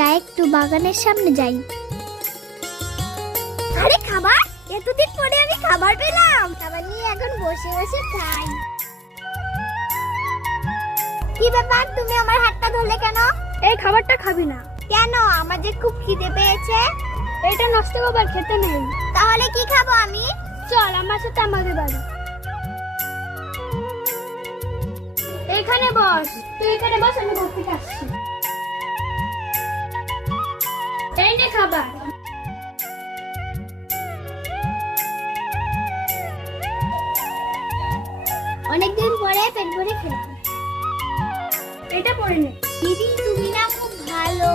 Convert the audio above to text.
যাই একটু বাগানের সামনে যাই। আরে খাবার, এতদিন পরে আমি খাবার পেলাম। খাবার নিয়ে এখন বসে বসে খাই। কি ব্যাপার, তুমি আমার হাতটা ধরলে কেন? এই খাবারটা খাবি না। কেন? আমার যে খুব খিদে পেয়েছে। এটা নষ্ট খাবার খেতে নেই। তাহলে কি খাবো আমি? চল আমার সাথে আমাদের বাড়ি। এখানে বস, তুই এখানে বস, আমি ঘর থেকে আসছি। এই নে খাবার। অনেকদিন পরে পেট ভরে খেলাম। এটা পড়ে নে। দিদি তুমি না খুব ভালো।